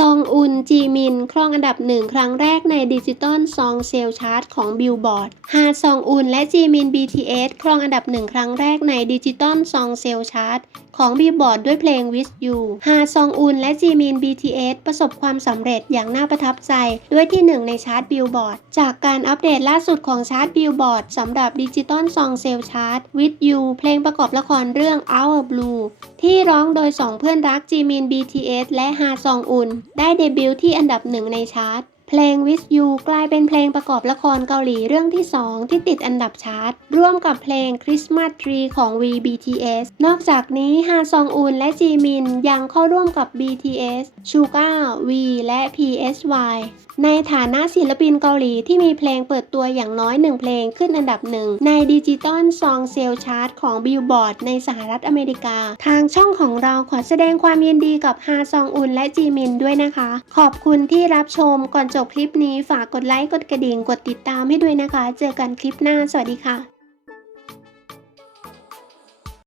さ อุนจีมิน ครองอันดับหนึ่งครั้งแรกในดิจิตอลซองเซลชาร์ตของบิลบอร์ดฮาซองอุนและจีมิน BTS ครองอันดับหนึ่งครั้งแรกในดิจิตอลซองเซลชาร์ตของบิลบอร์ดด้วยเพลง With You ฮาซองอุนและจีมิน BTS ประสบความสำเร็จอย่างน่าประทับใจ ด้วยที่หนึ่งในชาร์ตบิลบอร์ดจากการอัปเดตล่าสุดของชาร์ตบิลบอร์ดสำหรับดิจิตอลซองเซลชาร์ต With You เพลงประกอบละครเรื่อง Our Blue ที่ร้องโดย2เพื่อนรักจีมิน BTS และฮาซองอุนได้เดบิวต์ที่อันดับหนึ่งในชาร์ตเพลง With You กลายเป็นเพลงประกอบละครเกาหลีเรื่องที่ 2 ที่ติดอันดับชาร์ตร่วมกับเพลง Christmas Tree ของ VBTS นอกจากนี้ฮาซองอุนและจีมินยังเข้าร่วมกับ BTS Suga V และ PSY ในฐานะศิลปินเกาหลีที่มีเพลงเปิดตัวอย่างน้อยหนึ่งเพลงขึ้นอันดับหนึ่งในดิจิตอลซองเซลชาร์ตของบิลบอร์ดในสหรัฐอเมริกา ทางช่องของเราขอแสดงความยินดีกับฮาซองอุนและจีมินด้วยนะคะ ขอบคุณที่รับชมก่อนจบคลิปนี้ฝากกดไลค์กดกระดิ่งกดติดตามให้ด้วยนะคะ เจอกันคลิปหน้าสวัสดีค่ะ